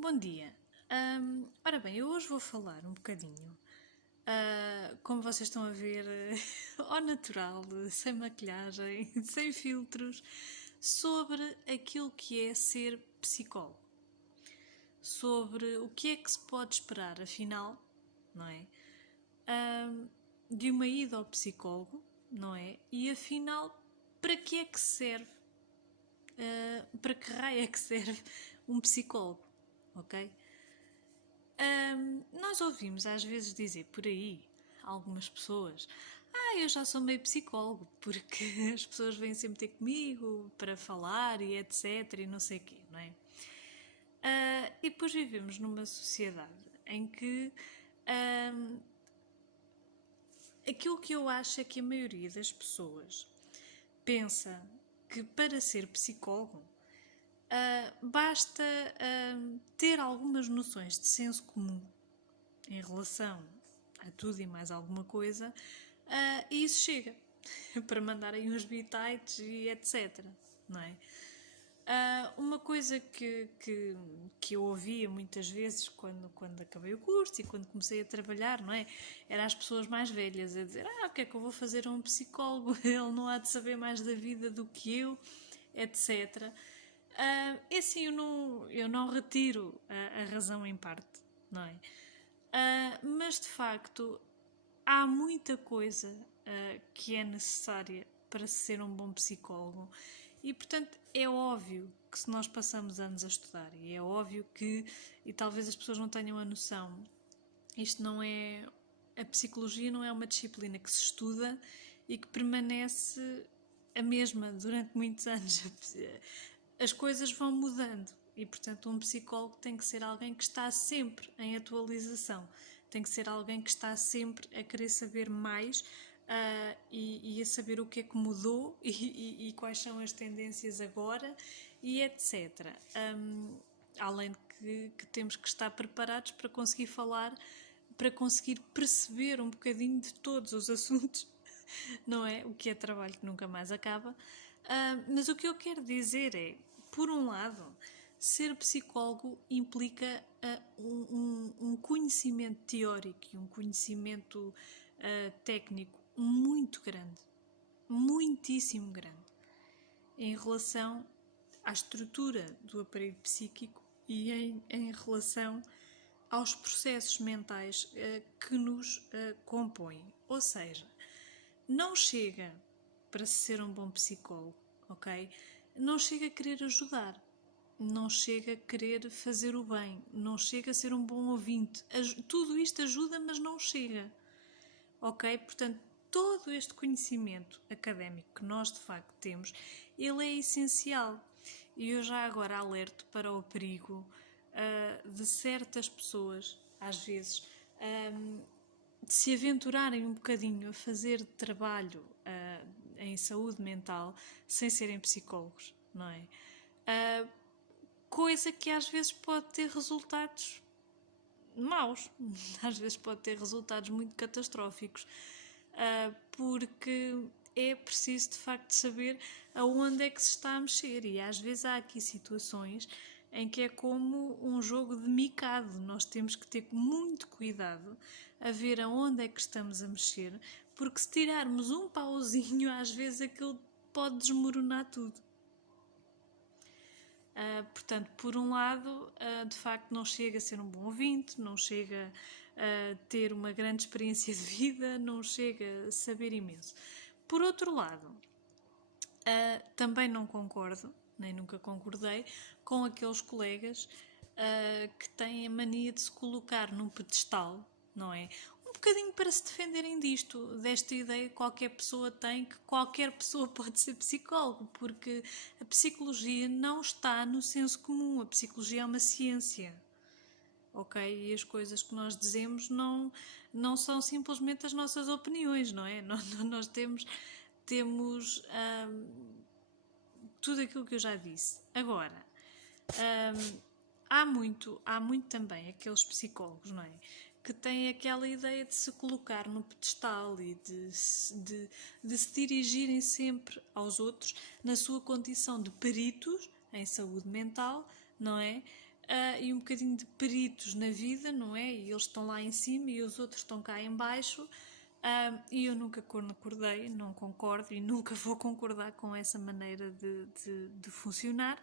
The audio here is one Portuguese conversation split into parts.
Bom dia. Ora bem, eu hoje vou falar um bocadinho, como vocês estão a ver, ao natural, sem maquilhagem, sem filtros, sobre aquilo que é ser psicólogo. Sobre o que é que se pode esperar, afinal, não é? De uma ida ao psicólogo, não é? E afinal, para que é que serve? Para que raio é que serve um psicólogo? Ok? Nós ouvimos às vezes dizer por aí, algumas pessoas, eu já sou meio psicólogo, porque as pessoas vêm sempre ter comigo para falar e etc. e não sei o quê, não é? E depois vivemos numa sociedade em que aquilo que eu acho é que a maioria das pessoas pensa que para ser psicólogo basta ter algumas noções de senso comum em relação a tudo e mais alguma coisa, e isso chega para mandarem uns bitites e etc. Não é? Uma coisa que eu ouvia muitas vezes quando acabei o curso e quando comecei a trabalhar, não é? Era as pessoas mais velhas a dizer: o que é que eu vou fazer a um psicólogo? Ele não há de saber mais da vida do que eu, etc. É assim, eu não retiro a razão em parte, não é? Mas de facto há muita coisa que é necessária para ser um bom psicólogo e portanto é óbvio que se nós passamos anos a estudar e é óbvio que, e talvez as pessoas não tenham a noção, isto não é, a psicologia não é uma disciplina que se estuda e que permanece a mesma durante muitos anos. As coisas vão mudando e, portanto, um psicólogo tem que ser alguém que está sempre em atualização, tem que ser alguém que está sempre a querer saber mais e a saber o que é que mudou e quais são as tendências agora e etc. Além de que temos que estar preparados para conseguir falar, para conseguir perceber um bocadinho de todos os assuntos, não é? O que é trabalho que nunca mais acaba. Mas o que eu quero dizer é, por um lado, ser psicólogo implica um conhecimento teórico e um conhecimento técnico muito grande, muitíssimo grande, em relação à estrutura do aparelho psíquico e em relação aos processos mentais que nos compõem. Ou seja, não chega para ser um bom psicólogo, ok? Não chega a querer ajudar, não chega a querer fazer o bem, não chega a ser um bom ouvinte. Tudo isto ajuda, mas não chega, ok? Portanto, todo este conhecimento académico que nós de facto temos, ele é essencial. E eu já agora alerto para o perigo de certas pessoas, às vezes, de se aventurarem um bocadinho a fazer trabalho em saúde mental sem serem psicólogos, não é? Coisa que às vezes pode ter resultados maus, às vezes pode ter resultados muito catastróficos, porque é preciso de facto saber aonde é que se está a mexer e às vezes há aqui situações em que é como um jogo de micado, nós temos que ter muito cuidado a ver aonde é que estamos a mexer, porque se tirarmos um pauzinho às vezes aquilo pode desmoronar tudo. Portanto, por um lado, de facto, não chega a ser um bom ouvinte, não chega a ter uma grande experiência de vida, não chega a saber imenso. Por outro lado, também não concordo, nem nunca concordei, com aqueles colegas que têm a mania de se colocar num pedestal, não é? Um bocadinho para se defenderem desta ideia que qualquer pessoa tem, que qualquer pessoa pode ser psicólogo, porque a psicologia não está no senso comum, a psicologia é uma ciência. Ok? E as coisas que nós dizemos não são simplesmente as nossas opiniões, não é? Nós temos tudo aquilo que eu já disse. Agora, há muito também aqueles psicólogos, não é? Que têm aquela ideia de se colocar no pedestal e de se dirigirem sempre aos outros na sua condição de peritos em saúde mental, não é? e um bocadinho de peritos na vida, não é? E eles estão lá em cima e os outros estão cá em baixo. E eu nunca concordei, não concordo e nunca vou concordar com essa maneira de funcionar,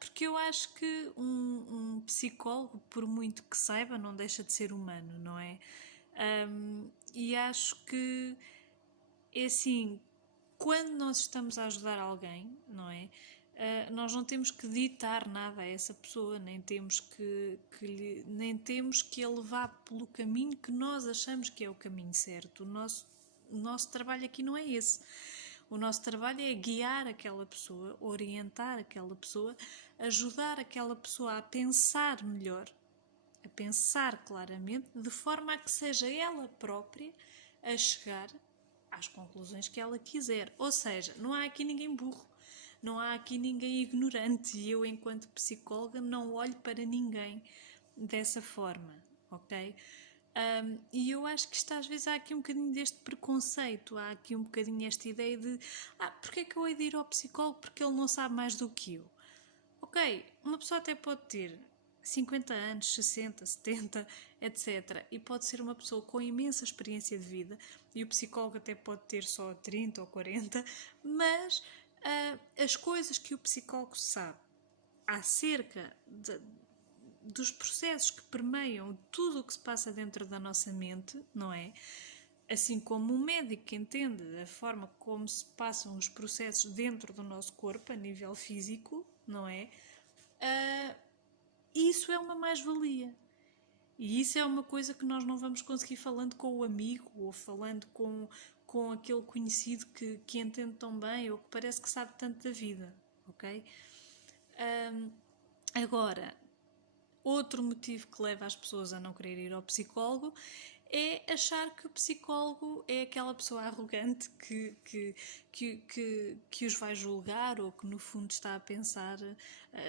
porque eu acho que um psicólogo, por muito que saiba, não deixa de ser humano, não é? E acho que é assim, quando nós estamos a ajudar alguém, não é? Nós não temos que ditar nada a essa pessoa, nem temos nem temos que a levar pelo caminho que nós achamos que é o caminho certo. O nosso trabalho aqui não é esse. O nosso trabalho é guiar aquela pessoa, orientar aquela pessoa, ajudar aquela pessoa a pensar melhor, a pensar claramente, de forma a que seja ela própria a chegar às conclusões que ela quiser. Ou seja, não há aqui ninguém burro, não há aqui ninguém ignorante, e eu, enquanto psicóloga, não olho para ninguém dessa forma, ok? E eu acho que às vezes há aqui um bocadinho deste preconceito, há aqui um bocadinho esta ideia de porque é que eu hei de ir ao psicólogo porque ele não sabe mais do que eu? Ok, uma pessoa até pode ter 50 anos, 60, 70, etc. E pode ser uma pessoa com imensa experiência de vida, e o psicólogo até pode ter só 30 ou 40, mas as coisas que o psicólogo sabe acerca dos processos que permeiam tudo o que se passa dentro da nossa mente, não é? Assim como um médico entende a forma como se passam os processos dentro do nosso corpo, a nível físico, não é? Isso é uma mais-valia. E isso é uma coisa que nós não vamos conseguir falando com o amigo ou falando com aquele conhecido que entende tão bem ou que parece que sabe tanto da vida, ok? Agora, outro motivo que leva as pessoas a não querer ir ao psicólogo é achar que o psicólogo é aquela pessoa arrogante que os vai julgar, ou que no fundo está a pensar,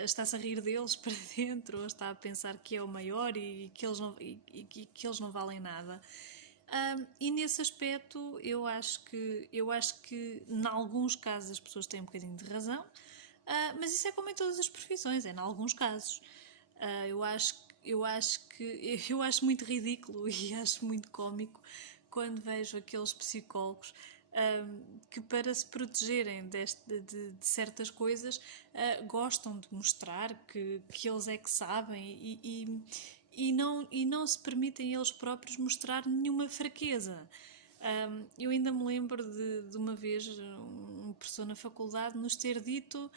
está-se a rir deles para dentro, ou está a pensar que é o maior e que que eles não valem nada. E nesse aspecto eu acho que em alguns casos as pessoas têm um bocadinho de razão, mas isso é como em todas as profissões, é em alguns casos. Eu acho muito ridículo e acho muito cómico quando vejo aqueles psicólogos que, para se protegerem de certas coisas, gostam de mostrar que eles é que sabem e não se permitem eles próprios mostrar nenhuma fraqueza. Eu ainda me lembro de uma vez um professor na faculdade nos ter dito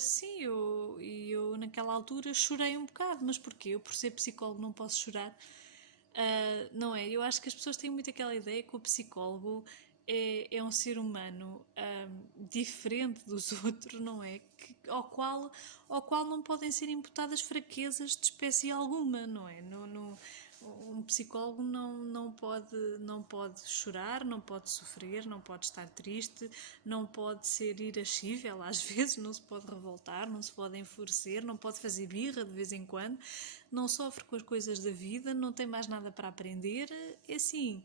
sim, eu naquela altura chorei um bocado, mas porquê? Eu, por ser psicólogo, não posso chorar? Não é? Eu acho que as pessoas têm muito aquela ideia que o psicólogo é um ser humano diferente dos outros, não é? Ao qual não podem ser imputadas fraquezas de espécie alguma, não é? Um psicólogo não pode chorar, não pode sofrer, não pode estar triste, não pode ser irascível, às vezes não se pode revoltar, não se pode enfurecer, não pode fazer birra de vez em quando, não sofre com as coisas da vida, não tem mais nada para aprender. É assim,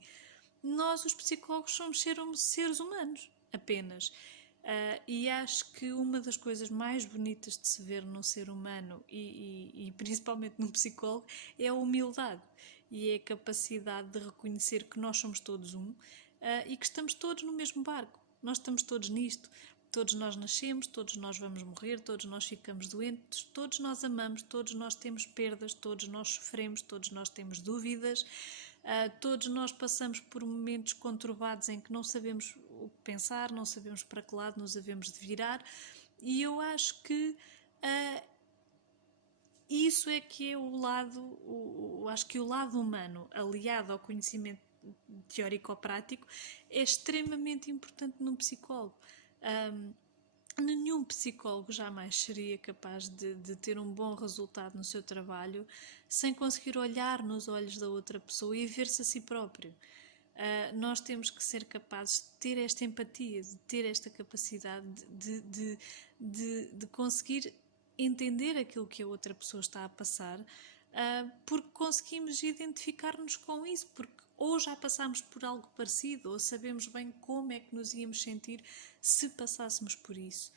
nós os psicólogos somos seres humanos, apenas. E acho que uma das coisas mais bonitas de se ver num ser humano e principalmente num psicólogo é a humildade e é a capacidade de reconhecer que nós somos todos e que estamos todos no mesmo barco. Nós estamos todos nisto. Todos nós nascemos, todos nós vamos morrer, todos nós ficamos doentes, todos nós amamos, todos nós temos perdas, todos nós sofremos, todos nós temos dúvidas. Todos nós passamos por momentos conturbados em que não sabemos o que pensar, não sabemos para que lado nos havemos de virar, e eu acho que isso é que é acho que o lado humano, aliado ao conhecimento teórico-prático, é extremamente importante num psicólogo. Nenhum psicólogo jamais seria capaz de ter um bom resultado no seu trabalho sem conseguir olhar nos olhos da outra pessoa e ver-se a si próprio. Nós temos que ser capazes de ter esta empatia, de ter esta capacidade de conseguir entender aquilo que a outra pessoa está a passar, porque conseguimos identificar-nos com isso, porque ou já passámos por algo parecido, ou sabemos bem como é que nos íamos sentir se passássemos por isso.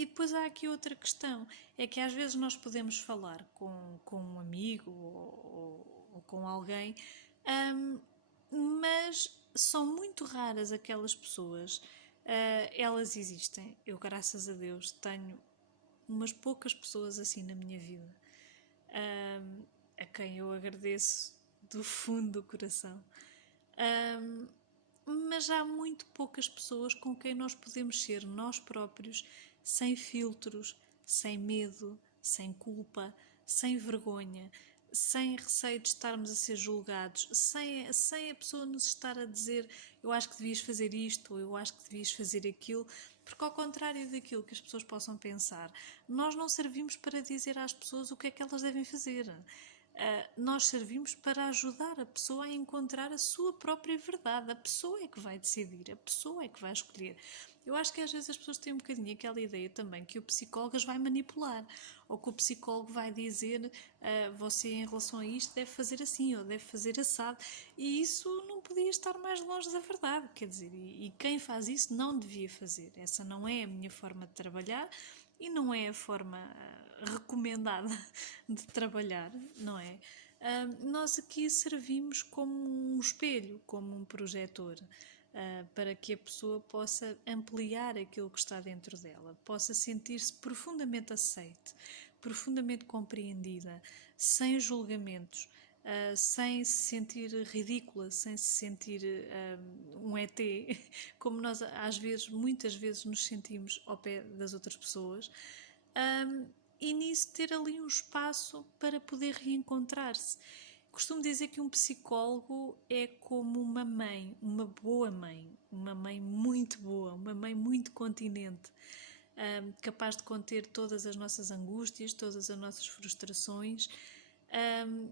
E depois há aqui outra questão, é que às vezes nós podemos falar com um amigo ou com alguém, mas são muito raras aquelas pessoas, elas existem. Eu, graças a Deus, tenho umas poucas pessoas assim na minha vida, a quem eu agradeço do fundo do coração. Mas há muito poucas pessoas com quem nós podemos ser nós próprios, sem filtros, sem medo, sem culpa, sem vergonha, sem receio de estarmos a ser julgados, sem a pessoa nos estar a dizer eu acho que devias fazer isto ou eu acho que devias fazer aquilo, porque ao contrário daquilo que as pessoas possam pensar, nós não servimos para dizer às pessoas o que é que elas devem fazer. Nós servimos para ajudar a pessoa a encontrar a sua própria verdade. A pessoa é que vai decidir, a pessoa é que vai escolher. Eu acho que às vezes as pessoas têm um bocadinho aquela ideia também que o psicólogo as vai manipular, ou que o psicólogo vai dizer você em relação a isto deve fazer assim ou deve fazer assado, e isso não podia estar mais longe da verdade, quer dizer, e quem faz isso não devia fazer. Essa não é a minha forma de trabalhar e não é a forma recomendada de trabalhar, não é? Nós aqui servimos como um espelho, como um projetor, para que a pessoa possa ampliar aquilo que está dentro dela, possa sentir-se profundamente aceite, profundamente compreendida, sem julgamentos, sem se sentir ridícula, sem se sentir um ET, como nós às vezes, muitas vezes nos sentimos ao pé das outras pessoas, e nisso ter ali um espaço para poder reencontrar-se. Costumo dizer que um psicólogo é como uma mãe, uma boa mãe, uma mãe muito boa, uma mãe muito continente, capaz de conter todas as nossas angústias, todas as nossas frustrações,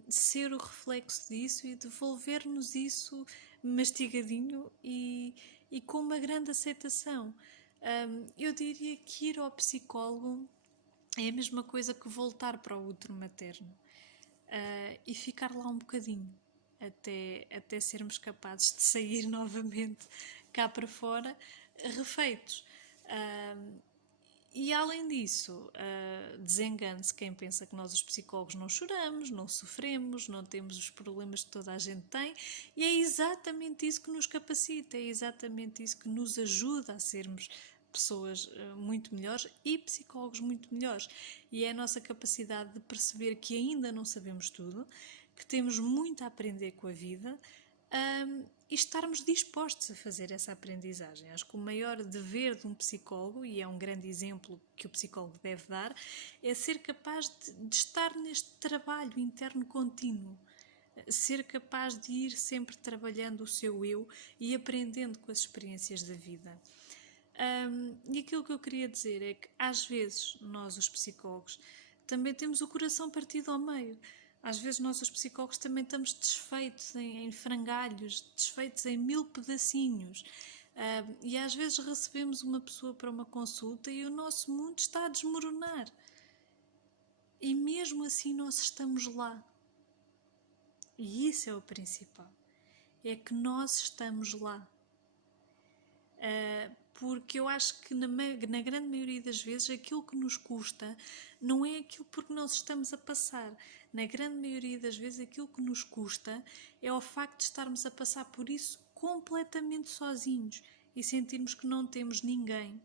ser o reflexo disso e devolver-nos isso mastigadinho e com uma grande aceitação. Eu diria que ir ao psicólogo é a mesma coisa que voltar para o útero materno e ficar lá um bocadinho até sermos capazes de sair novamente cá para fora refeitos. E além disso, desengane-se quem pensa que nós os psicólogos não choramos, não sofremos, não temos os problemas que toda a gente tem, e é exatamente isso que nos capacita, é exatamente isso que nos ajuda a sermos pessoas muito melhores e psicólogos muito melhores. E é a nossa capacidade de perceber que ainda não sabemos tudo, que temos muito a aprender com a vida, e estarmos dispostos a fazer essa aprendizagem. Acho que o maior dever de um psicólogo, e é um grande exemplo que o psicólogo deve dar, é ser capaz de estar neste trabalho interno contínuo, ser capaz de ir sempre trabalhando o seu eu e aprendendo com as experiências da vida. E aquilo que eu queria dizer é que às vezes nós, os psicólogos, também temos o coração partido ao meio. Às vezes nós, os psicólogos, também estamos desfeitos em frangalhos, desfeitos em 1000 pedacinhos. E às vezes recebemos uma pessoa para uma consulta e o nosso mundo está a desmoronar. E mesmo assim nós estamos lá. E isso é o principal. É que nós estamos lá. Porque eu acho que na grande maioria das vezes aquilo que nos custa não é aquilo porque nós estamos a passar. Na grande maioria das vezes aquilo que nos custa é o facto de estarmos a passar por isso completamente sozinhos e sentirmos que não temos ninguém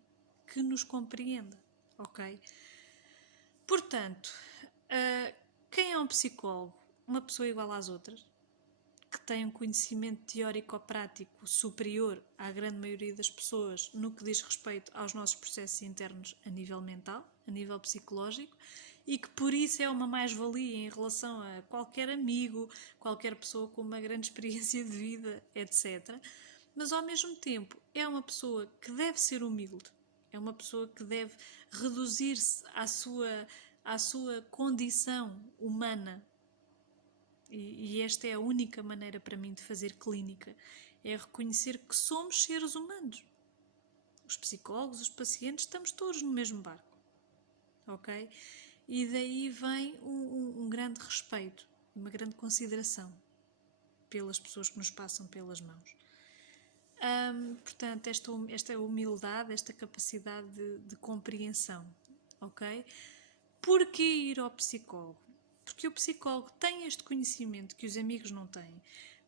que nos compreenda, ok? Portanto, quem é um psicólogo? Uma pessoa igual às outras, que tem um conhecimento teórico-prático superior à grande maioria das pessoas no que diz respeito aos nossos processos internos a nível mental, a nível psicológico, e que por isso é uma mais-valia em relação a qualquer amigo, qualquer pessoa com uma grande experiência de vida, etc. Mas ao mesmo tempo é uma pessoa que deve ser humilde, é uma pessoa que deve reduzir-se à sua condição humana. E esta é a única maneira para mim de fazer clínica, é reconhecer que somos seres humanos. Os psicólogos, os pacientes, estamos todos no mesmo barco, ok? E daí vem um grande respeito, uma grande consideração pelas pessoas que nos passam pelas mãos. Portanto, esta humildade, esta capacidade de compreensão, ok? Porquê ir ao psicólogo? Porque o psicólogo tem este conhecimento que os amigos não têm.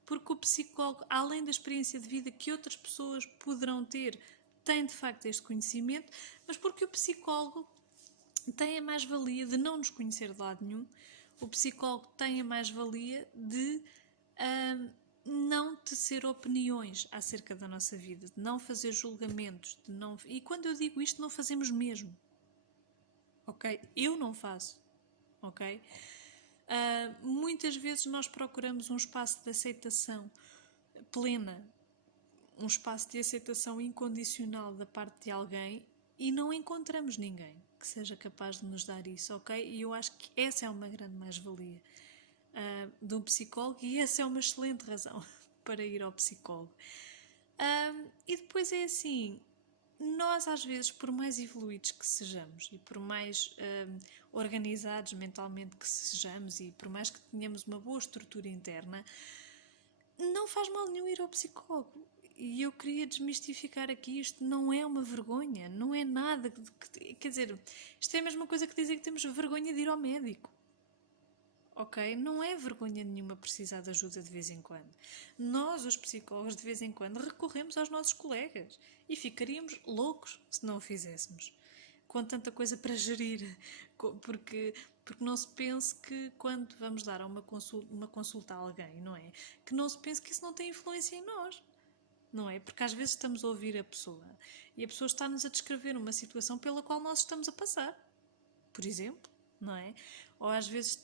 Porque o psicólogo, além da experiência de vida que outras pessoas poderão ter, tem de facto este conhecimento, mas porque o psicólogo tem a mais-valia de não nos conhecer de lado nenhum, o psicólogo tem a mais-valia de não tecer opiniões acerca da nossa vida, de não fazer julgamentos, de não... E quando eu digo isto, não fazemos mesmo, ok? Eu não faço, ok? Muitas vezes nós procuramos um espaço de aceitação plena, um espaço de aceitação incondicional da parte de alguém e não encontramos ninguém que seja capaz de nos dar isso, ok? E eu acho que essa é uma grande mais-valia de um psicólogo e essa é uma excelente razão para ir ao psicólogo. E depois é assim, nós às vezes, por mais evoluídos que sejamos e por mais organizados mentalmente que sejamos e por mais que tenhamos uma boa estrutura interna, não faz mal nenhum ir ao psicólogo. E eu queria desmistificar aqui, isto não é uma vergonha, não é nada, quer dizer, isto é a mesma coisa que dizer que temos vergonha de ir ao médico. Ok? Não é vergonha nenhuma precisar de ajuda de vez em quando. Nós, os psicólogos, de vez em quando recorremos aos nossos colegas e ficaríamos loucos se não o fizéssemos. Com tanta coisa para gerir. Porque não se pense que quando vamos dar uma consulta a alguém, não é? Que não se pense que isso não tem influência em nós. Não é? Porque às vezes estamos a ouvir a pessoa e a pessoa está-nos a descrever uma situação pela qual nós estamos a passar. Por exemplo, não é? Ou às vezes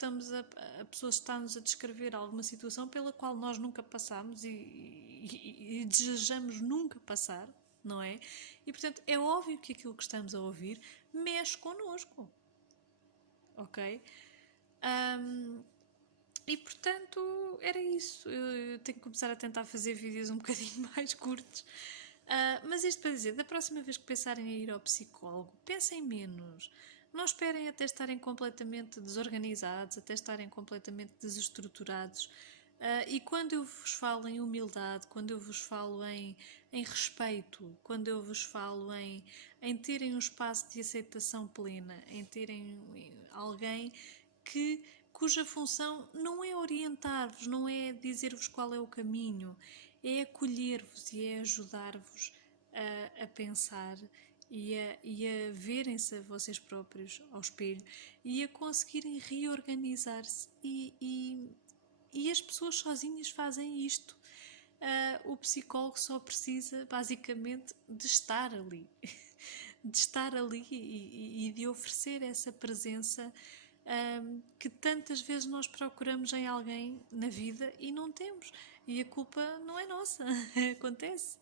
a pessoa está-nos a descrever alguma situação pela qual nós nunca passámos e desejamos nunca passar, não é? E portanto é óbvio que aquilo que estamos a ouvir mexe connosco, ok? E portanto era isso. Eu tenho que começar a tentar fazer vídeos um bocadinho mais curtos. Mas isto para dizer, da próxima vez que pensarem em ir ao psicólogo, pensem menos. Não esperem até estarem completamente desorganizados, até estarem completamente desestruturados. E quando eu vos falo em humildade, quando eu vos falo em respeito, quando eu vos falo em terem um espaço de aceitação plena, em terem alguém cuja função não é orientar-vos, não é dizer-vos qual é o caminho, é acolher-vos e é ajudar-vos a pensar e a verem-se a vocês próprios ao espelho e a conseguirem reorganizar-se e as pessoas sozinhas fazem isto. O psicólogo só precisa basicamente de estar ali de estar ali e de oferecer essa presença que tantas vezes nós procuramos em alguém na vida e não temos, e a culpa não é nossa, acontece.